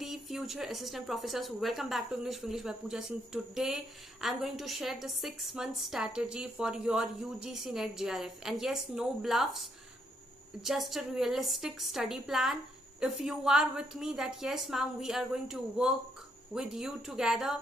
the future assistant professors. Welcome back to English Winglish by Pooja Singh. Today I'm going to share the 6-month strategy for your UGC NET JRF. And yes, no bluffs, just a realistic study plan. If you are with me that yes ma'am, we are going to work with you together,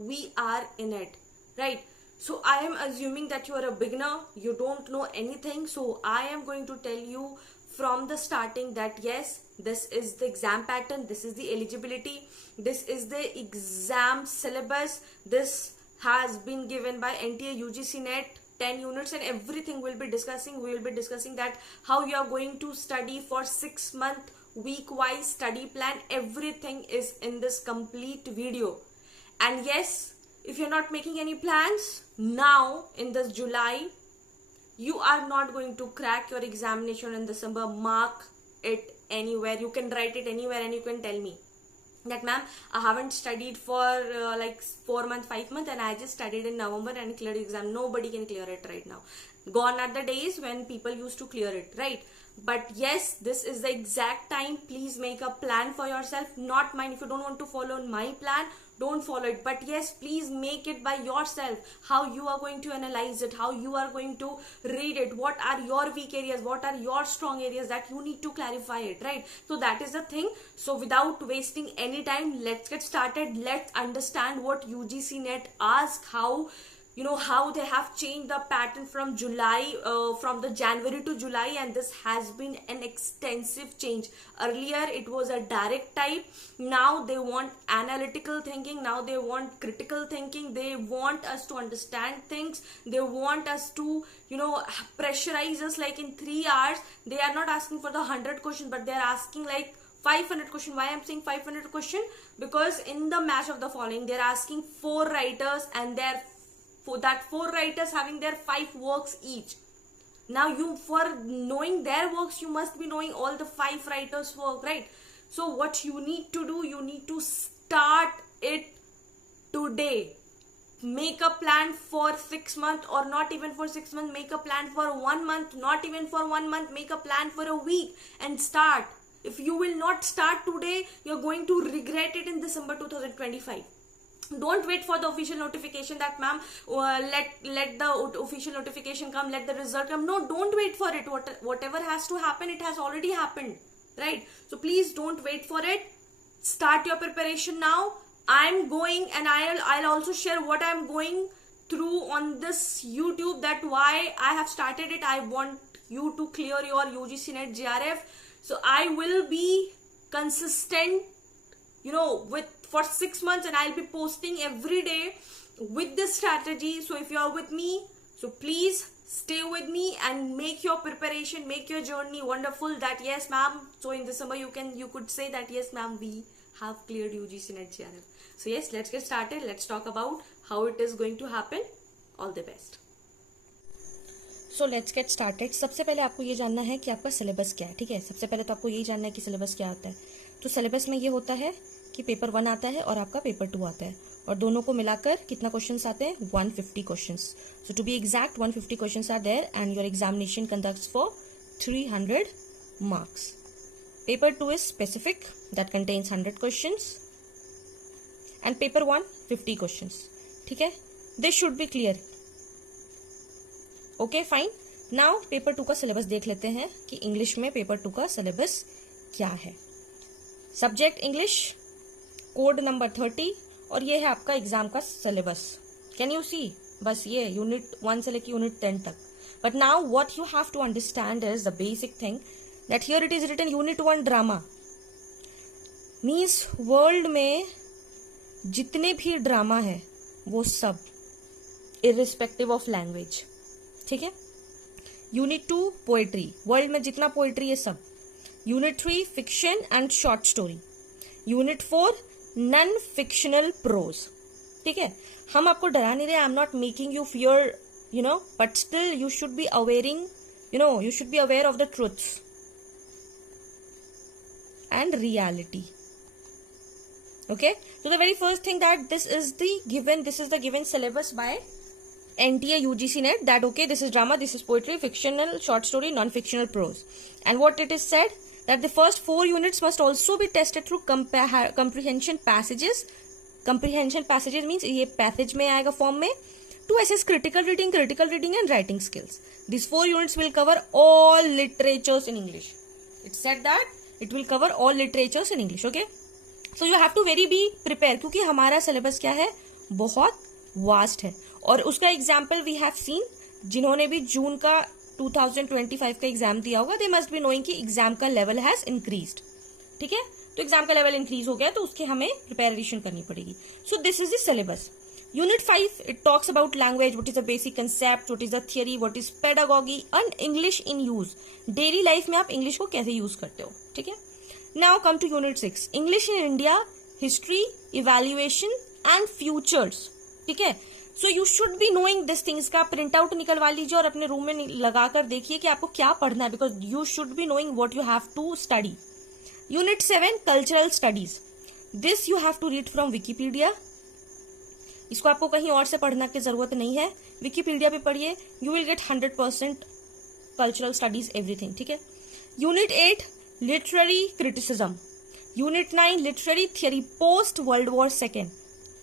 we are in it, right? So I am assuming that you are a beginner, you don't know anything, so I am going to tell you from the starting that yes, this is the exam pattern, this is the eligibility, this is the exam syllabus, this has been given by NTA UGC NET 10 units, and everything we will be discussing that how you are going to study for 6-month week-wise study plan. Everything is in this complete video. And yes, if you're not making any plans now in this July, you are not going to crack your examination in December. Mark it anywhere. You can write it anywhere and you can tell me that ma'am, I haven't studied for like 4 months, 5 months, and I just studied in November and cleared the exam. Nobody can clear it right now. Gone are the days when people used to clear it, right? But yes, this is the exact time. Please make a plan for yourself, not mine. If you don't want to follow my plan, don't follow it. But yes, please make it by yourself. How you are going to analyze it, how you are going to read it, what are your weak areas, what are your strong areas, that you need to clarify it, right? So that is the thing. So without wasting any time, let's get started. Let's understand what UGC NET asks, how how they have changed the pattern from July, from the January to July, and this has been an extensive change. Earlier it was a direct type, now they want analytical thinking, now they want critical thinking, they want us to understand things, they want us to pressurize us like in 3 hours. They are not asking for the 100 questions, but they are asking like 500 question. Why I'm saying 500 question? Because in the match of the following, they're asking 4 writers, and they're for that 4 writers having their 5 works each. Now you, for knowing their works, you must be knowing all the 5 writers' work, right? So what you need to do, you need to start it today. Make a plan for 6 months, or not even for 6 months. Make a plan for 1 month, not even for 1 month. Make a plan for a week and start. If you will not start today, you're going to regret it in December 2025. Don't wait for the official notification that ma'am, let the official notification come, let the result come. No, don't wait for it. Whatever has to happen, it has already happened, right? So please don't wait for it. Start your preparation now. I'm going, and I'll also share what I'm going through on this YouTube, that why I have started it. I want you to clear your UGC NET JRF. So I will be consistent for 6 months, and I'll be posting every day with this strategy. So if you are with me, so please stay with me and make your preparation, make your journey wonderful. That yes ma'am, so in December you could say that yes ma'am, we have cleared UGC NET JRF. So yes, let's get started. Let's talk about how it is going to happen. All the best. So let's get started. सबसे पहले आपको ये जानना है कि आपका syllabus क्या है, ठीक है? सबसे पहले तो आपको यही जानना है कि सिलेबस क्या आता है. तो सिलेबस में ये होता है कि पेपर 1 आता है और आपका पेपर 2 आता है, और दोनों को मिलाकर कितना क्वेश्चंस आते हैं? 150 questions. So to be exact 150 questions are there, and your examination conducts for 300 marks. Paper 2 is specific, that contains 100 questions, and paper 1 50 questions. ठीक है, this should be clear. Okay fine. Now paper 2 का syllabus देख लेते हैं कि English में paper 2 का syllabus क्या है. सब्जेक्ट इंग्लिश, कोड नंबर 30, और ये है आपका एग्जाम का सिलेबस. Can you see? बस ये यूनिट 1 से लेकर यूनिट 10 तक. But now what you have to understand is the basic thing that here it is written unit 1 drama. Means world में जितने भी ड्रामा है वो सब इररिस्पेक्टिव ऑफ लैंग्वेज, ठीक है? यूनिट 2 पोएट्री, वर्ल्ड में जितना पोएट्री है सब. Unit 3 fiction and short story. Unit 4 non fictional prose. ठीक है, हम आपको डरा नहीं रहे. I am not making you fear, but still you should be awaring, you should be aware of the truths and reality. Okay, so the very first thing that this is the given syllabus by NTA UGC NET, that okay, this is drama, this is poetry, fictional, short story, non-fictional prose. And what it is said that the first 4 units must also be tested through comprehension passages. Comprehension passages means ये passage में आएगा form में, to assess critical reading and writing skills. These 4 units will cover all literatures in English. It said that it will cover all literatures in English. Okay, so you have to very be prepared, क्योंकि हमारा syllabus क्या है, बहुत vast है. और उसका example we have seen, जिन्होंने भी जून का 2025 का एग्जाम दिया होगा, दे मस्ट बी नोइंग कि एग्जाम का लेवल हैज इंक्रीज्ड. ठीक है, तो एग्जाम का लेवल इंक्रीज हो गया तो उसके हमें प्रिपरेशन करनी पड़ेगी. So this is the syllabus. Unit 5 it talks about language, what is the basic concept, what is the theory, what is pedagogy and English in use. Daily life में आप English को कैसे यूज करते हो. ठीक है, now come to unit 6, English in India, history, evaluation and futures. ठीक है, so you should be knowing this things. का प्रिंट आउट निकलवा लीजिए और अपने रूम में लगाकर देखिए कि आपको क्या पढ़ना है, because you should be knowing what you have to study. Unit 7 cultural studies. This you have to read from Wikipedia. इसको आपको कहीं और से पढ़ना की जरूरत नहीं है, विकीपीडिया पे पढ़िए, you will get 100% cultural studies everything. ठीक है, unit 8 literary criticism. Unit 9 literary theory post world war second.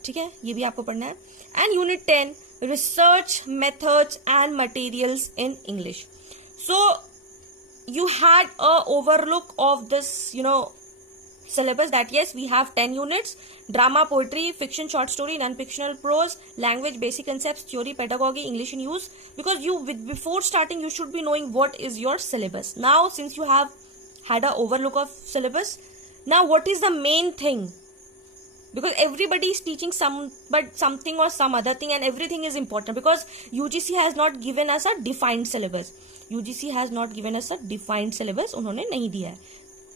ठीक है, ये भी आपको पढ़ना है. And unit 10 research methods and materials in English. So you had a overlook of this, syllabus, that yes, we have 10 units: drama, poetry, fiction, short story, non-fictional prose, language, basic concepts, theory, pedagogy, English in use. Because before starting, you should be knowing what is your syllabus. Now, since you have had a overlook of syllabus, now what is the main thing? Because everybody is teaching something or some other thing, and everything is important, because UGC has not given us a defined syllabus. UGC has not given us a defined syllabus. उन्होंने नहीं दिया है.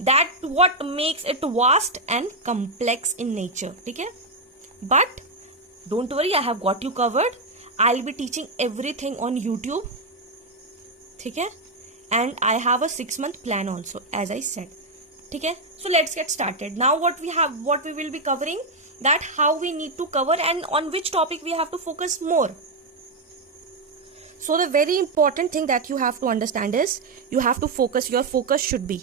That what makes it vast and complex in nature. ठीक है, but don't worry, I have got you covered. I'll be teaching everything on YouTube. ठीक है, and I have a 6-month plan also, as I said. ठीक है, so let's get started. Now what we will be covering, that how we need to cover and on which topic we have to focus more. So the very important thing that you have to understand is you have to focus. Your focus should be,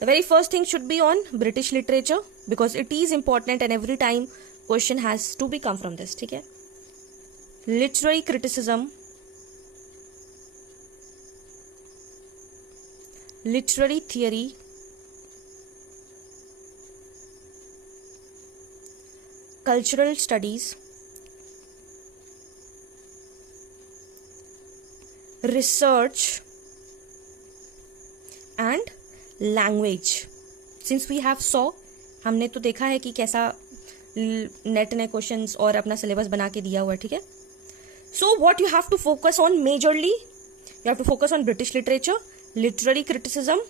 the very first thing should be on British literature, because it is important and every time question has to be come from this. ठीक है, literary criticism, literary theory, cultural studies, research and language. Since we have saw, हमने तो देखा है कि कैसा net ने questions और अपना सिलेबस बना के दिया हुआ है. ठीक है, so what you have to focus on majorly, you have to focus on British literature, literary criticism,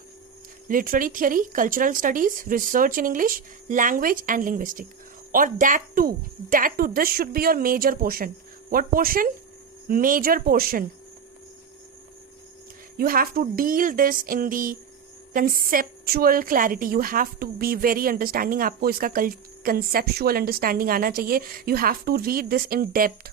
literary theory, cultural studies, research in English, language and linguistic. और that too this should be your major portion. What portion? Major portion. You have to deal this in the conceptual clarity. You have to be very understanding. आपको इसका conceptual understanding आना चाहिए. You have to read this in depth.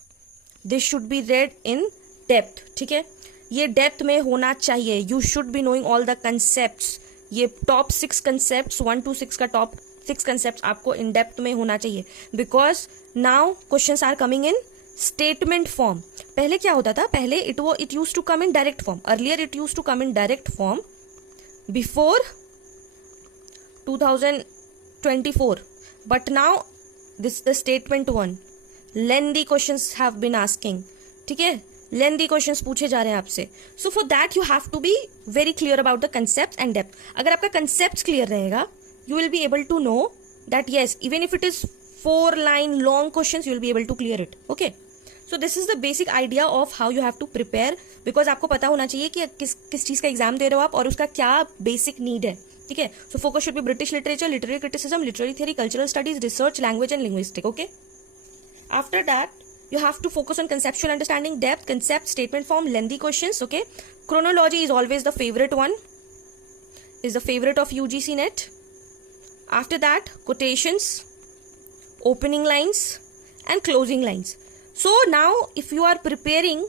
This should be read in depth. ठीक है, ये depth में होना चाहिए. You should be knowing all the concepts. ये top 6 concepts, 1 to 6 का top 6 concepts आपको in depth में होना चाहिए. Because now questions are coming in statement form. पहले क्या होता था, पहले it used to come in direct form. Earlier it used to come in direct form before 2024. But now this is the statement one. Lengthy questions have been asking. ठीक है, lengthy questions पूछे जा रहे हैं आपसे. So for that you have to be very clear about the concepts and depth. अगर आपका concepts clear रहेगा, you will be able to know that yes, even if it is 4-line long questions, you will be able to clear it. Okay, so this is the basic idea of how you have to prepare, because आपको पता होना चाहिए कि किस चीज का exam दे रहे हो आप और उसका क्या बेसिक नीड है. ठीक है, so focus should be British literature, literary criticism, literary theory, cultural studies, research, language and linguistic. Okay, after that you have to focus on conceptual understanding, depth, concept, statement form, lengthy questions. Okay, chronology is always the favorite one, is the favorite of UGC NET. After that, quotations, opening lines and closing lines. So now if you are preparing,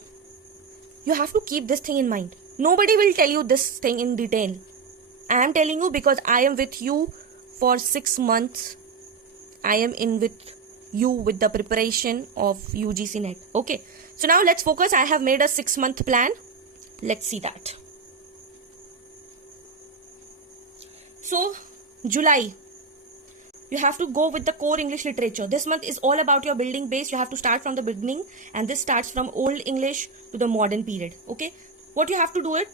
you have to keep this thing in mind. Nobody will tell you this thing in detail. I am telling you because I am with you for 6 months. I am in with you with the preparation of UGC NET. Okay. So now let's focus. I have made a 6-month plan. Let's see that. So, July. You have to go with the core English literature. This month is all about your building base. You have to start from the beginning, and this starts from Old English to the modern period. Okay. What you have to do it?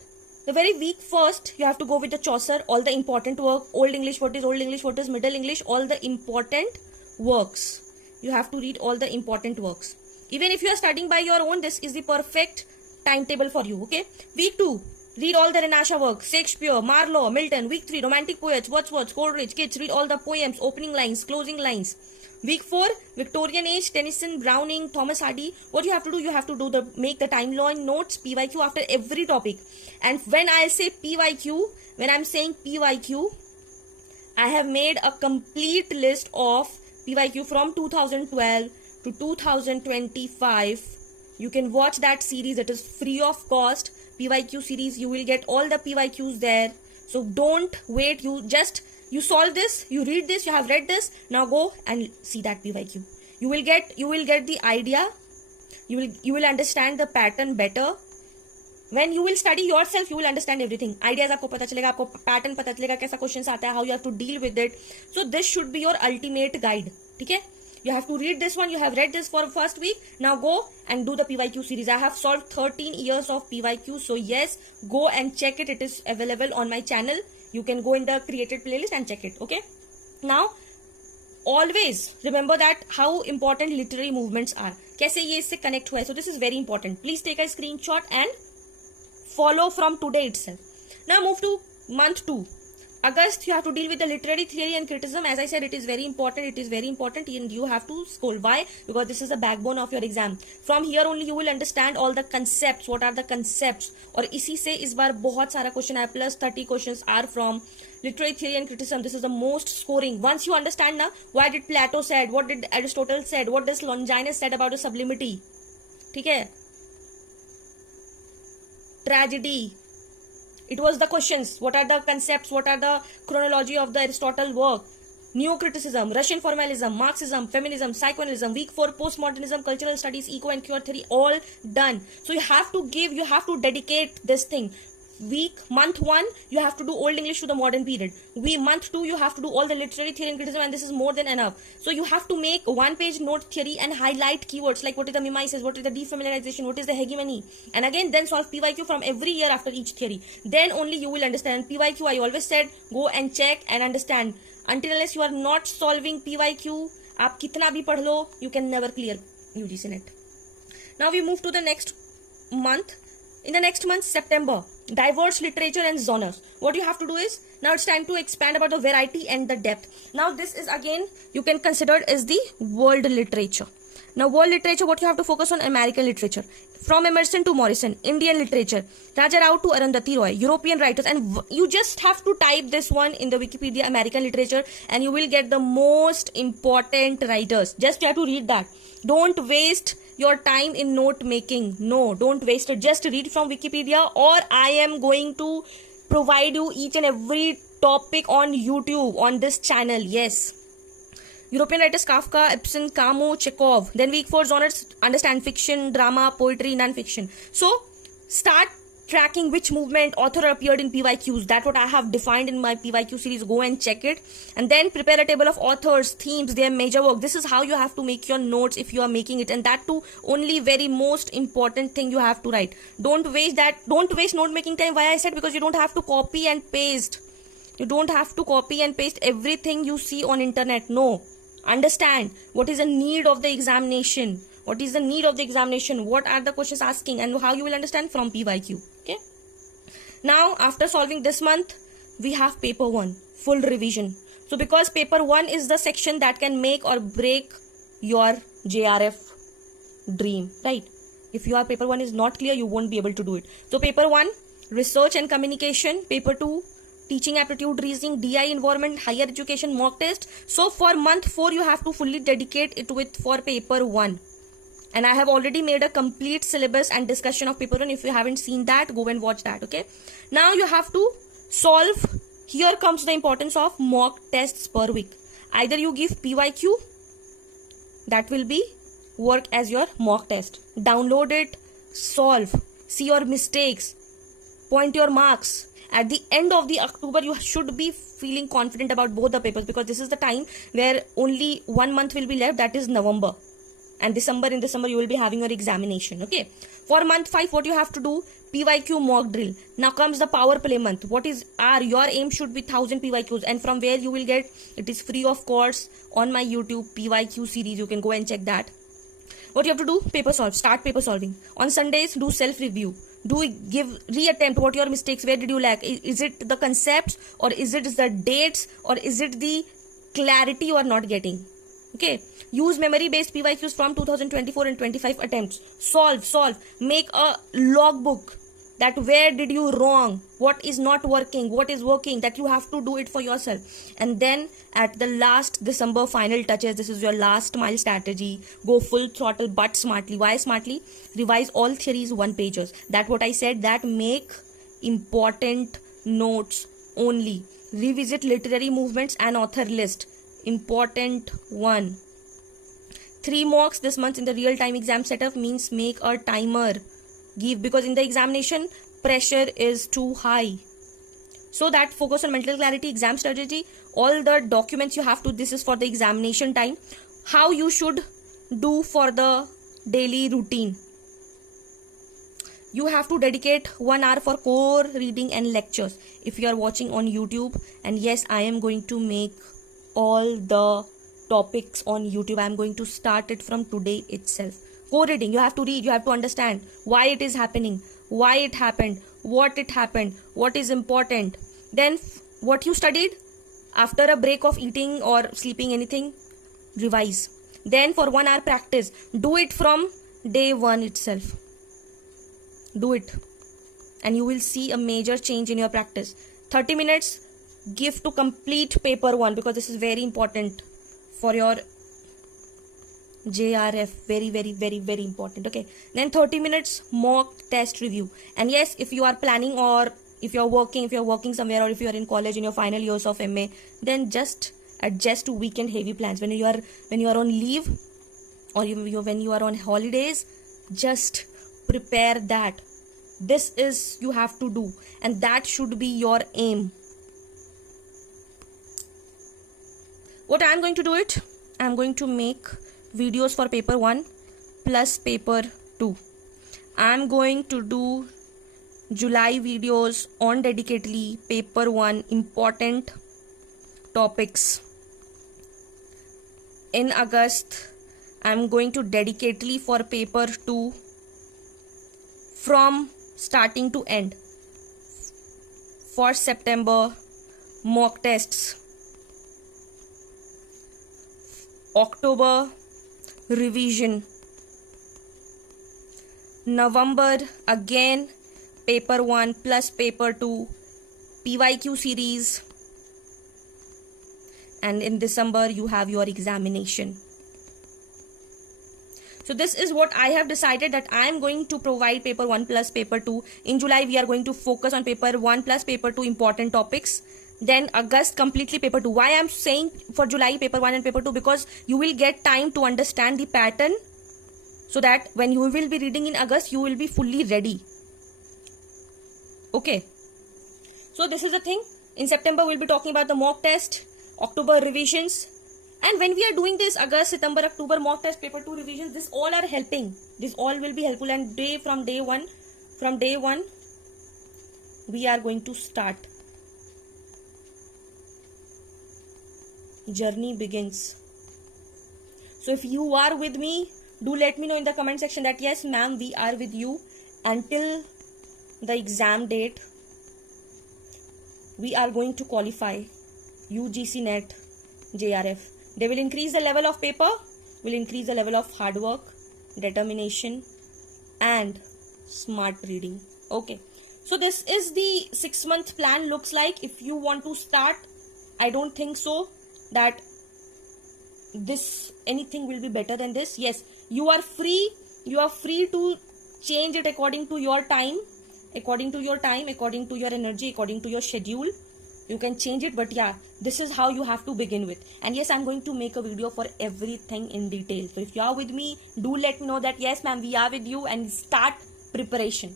The very week first, you have to go with the Chaucer, all the important work. Old English, what is Old English, what is Middle English, all the important works. You have to read all the important works. Even if you are studying by your own, this is the perfect timetable for you. Okay. Week 2. Read all the Renasha works, Shakespeare, Marlowe, Milton. Week 3, romantic poets, Wordsworth, Coleridge, kids, read all the poems, opening lines, closing lines. Week 4, Victorian age, Tennyson, Browning, Thomas Hardy. What you have to do, you have to make the timeline notes, PYQ after every topic. And when I say PYQ, when I'm saying PYQ, I have made a complete list of PYQ from 2012 to 2025. You can watch that series. It is free of cost. PYQ series, you will get all the PYQs there. So don't wait. You solve this, you read this, you have read this. Now go and see that PYQ. You will get the idea. You will understand the pattern better. When you will study yourself, you will understand everything. Ideas आपको पता चलेगा, आपको pattern पता चलेगा, कैसा questions आता है, how you have to deal with it. So this should be your ultimate guide. ठीक है? You have to read this one. You have read this for first week. Now go and do the PYQ series. I have solved 13 years of PYQ. So yes, go and check it. It is available on my channel. You can go in the created playlist and check it. Okay. Now, always remember that how important literary movements are. कैसे ये इससे connect हुआ है. So this is very important. Please take a screenshot and follow from today itself. Now move to month 2. August, you have to deal with the literary theory and criticism. As I said, it is very important. It is very important and you have to score. Why? Because this is the backbone of your exam. From here only you will understand all the concepts. What are the concepts? और इसी से इस बार बहुत सारा question है. Plus 30 questions are from literary theory and criticism. This is the most scoring. Once you understand now, why did Plato said? What did Aristotle said? What does Longinus said about the sublimity? ठीक है? Tragedy. It was the questions. What are the concepts? What are the chronology of the Aristotle work? Neocriticism, Russian formalism, Marxism, feminism, psychoanalysis, week 4, postmodernism, cultural studies, eco and queer theory, all done. So you have to dedicate this thing. Month 1, you have to do Old English to the modern period. Month 2, you have to do all the literary theory and criticism, and this is more than enough. So you have to make 1-page note theory and highlight keywords like what is the mimesis, what is the defamiliarization, what is the hegemony, and again then solve PYQ from every year after each theory. Then only you will understand PYQ. I always said go and check and understand. Until unless you are not solving PYQ, आप कितना भी पढ़ लो, you can never clear UGC NET. Now we move to the next month. In the next month, September, diverse literature and genres. What you have to do is, now it's time to expand about the variety and the depth. Now this is again, you can consider as the world literature. Now world literature, what you have to focus on? American literature. From Emerson to Morrison, Indian literature, Raja Rao to Arundhati Roy, European writers, and you just have to type this one in the Wikipedia, American literature, and you will get the most important writers. Just you have to read that. Don't waste your time in note making. No, don't waste it. Just read from Wikipedia, or I am going to provide you each and every topic on YouTube on this channel. Yes. European writers: Kafka, Ibsen, Camus, Chekhov. Then week 4 genres, understand fiction, drama, poetry, non-fiction. So start tracking which movement author appeared in PYQs. That's what I have defined in my PYQ series. Go and check it. And then prepare a table of authors, themes, their major work. This is how you have to make your notes if you are making it. And that too, only very most important thing you have to write. Don't waste note making time. Why I said? Because you don't have to copy and paste. You don't have to copy and paste everything you see on internet. No. Understand what is the need of the examination. What is the need of the examination? What are the questions asking, and how you will understand from PYQ. Okay. Now, after solving this month, we have paper 1, full revision. So, because paper 1 is the section that can make or break your JRF dream, right? If your paper 1 is not clear, you won't be able to do it. So, paper 1, research and communication. Paper 2, teaching aptitude, reasoning, DI, environment, higher education, mock test. So for month 4, you have to fully dedicate it for paper 1. And I have already made a complete syllabus and discussion of paper 1. If you haven't seen that, go and watch that. Okay, now you have to solve. Here comes the importance of mock tests per week. Either you give PYQ, that will be work as your mock test. Download it, solve, see your mistakes, point your marks. At the end of the October, you should be feeling confident about both the papers, because this is the time where only 1 month will be left, that is November. And in December you will be having your examination. Okay, for month 5, what you have to do? PYQ mock drill. Now comes the power play month. What is your aim should be 1000 PYQs, and from where you will get, it is free of course on my YouTube PYQ series. You can go and check that. What you have to do? Paper solve. Start paper solving. On Sundays, do self review. Reattempt what your mistakes, where did you lack? Is it the concepts, or is it the dates, or is it the clarity you are not getting? Okay, use memory based PYQs from 2024 and 25 attempts. Solve, make a logbook, that where did you wrong, what is not working, what is working, that you have to do it for yourself. And then at the last December final touches, this is your last mile strategy. Go full throttle but smartly. Why smartly? Revise all theories 1 pages. That what I said, that make important notes only. Revisit literary movements and author list. Important one. 3 mocks this month in the real time exam setup means make a timer. Give, because in the examination pressure is too high. So that focus on mental clarity, exam strategy, all the documents you have to, this is for the examination time. How you should do for the daily routine. You have to dedicate 1 hour for core reading and lectures. If you are watching on YouTube, and yes, I am going to make all the topics on YouTube. I am going to start it from today itself. Core reading, you have to read, you have to understand why it is happening, why it happened, what is important. Then what you studied, after a break of eating or sleeping, anything, revise. Then for 1 hour practice, do it from day 1 itself. Do it, and you will see a major change in your practice. 30 minutes give to complete paper 1, because this is very important for your JRF. Very important. Okay, then 30 minutes mock test review. And yes, if you are planning, or if you're working somewhere, or if you are in college in your final years of MA, then just adjust to weekend heavy plans. When you are on leave, or when you are on holidays, just prepare that. This is you have to do, and that should be your aim. What I am going to do it, I am going to make videos for paper 1 plus paper 2. I am going to do July videos on dedicatedly paper 1 important topics. In August, I am going to dedicatedly for paper 2 from starting to end. For September, mock tests. October, revision. November, again paper 1 plus paper 2 PYQ series. And in December you have your examination. So this is what I have decided, that I am going to provide paper 1 plus paper 2. In July we are going to focus on paper 1 plus paper 2 important topics. Then August completely paper 2. Why I am saying for July paper 1 and paper 2? Because you will get time to understand the pattern, so that when you will be reading in August, you will be fully ready. Okay. So this is the thing. In September we'll be talking about the mock test, October revisions. And when we are doing this August, September, October mock test, paper 2 revisions, this all are helping. This all will be helpful, and from day one we are going to start. Journey begins. So if you are with me, do let me know in the comment section that yes ma'am, we are with you until the exam date. We are going to qualify UGC NET JRF. They will increase the level of paper, will increase the level of hard work, determination and smart reading. Okay, so this is the 6-month plan looks like. If you want to start, I don't think so that anything will be better than this. Yes, you are free You are free to change it according to your time, according to your energy, according to your schedule. You can change it, but yeah, this is how you have to begin with. And yes, I'm going to make a video for everything in detail. So if you are with me, do let me know that yes ma'am, we are with you, and start preparation.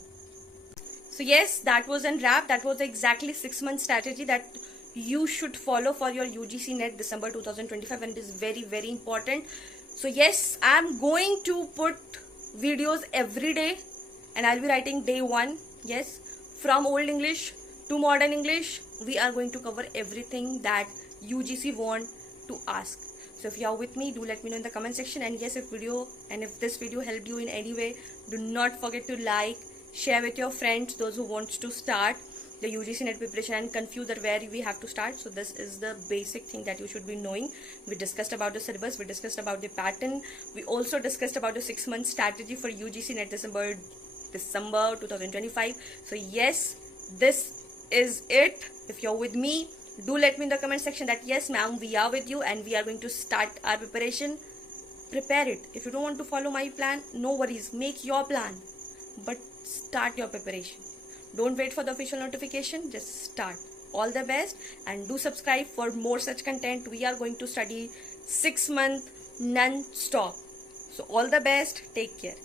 So yes, that was a wrap. That was exactly 6-month strategy that you should follow for your UGC NET December 2025, and it is very, very important. So yes, I'm going to put videos every day, and I'll be writing day 1. Yes, from Old English to Modern English, we are going to cover everything that UGC want to ask. So if you are with me, do let me know in the comment section. And yes, if this video helped you in any way, do not forget to like, share with your friends, those who wants to start the UGC NET preparation and confused that where we have to start. So this is the basic thing that you should be knowing. We discussed about the syllabus, we discussed about the pattern, we also discussed about the 6-month strategy for UGC NET December 2025. So yes, this is it. If you're with me, do let me in the comment section that yes ma'am, we are with you and we are going to start our preparation. Prepare it. If you don't want to follow my plan, no worries, make your plan, but start your preparation. Don't wait for the official notification, just start. All the best, and do subscribe for more such content. We are going to study 6 months non-stop. So all the best, take care.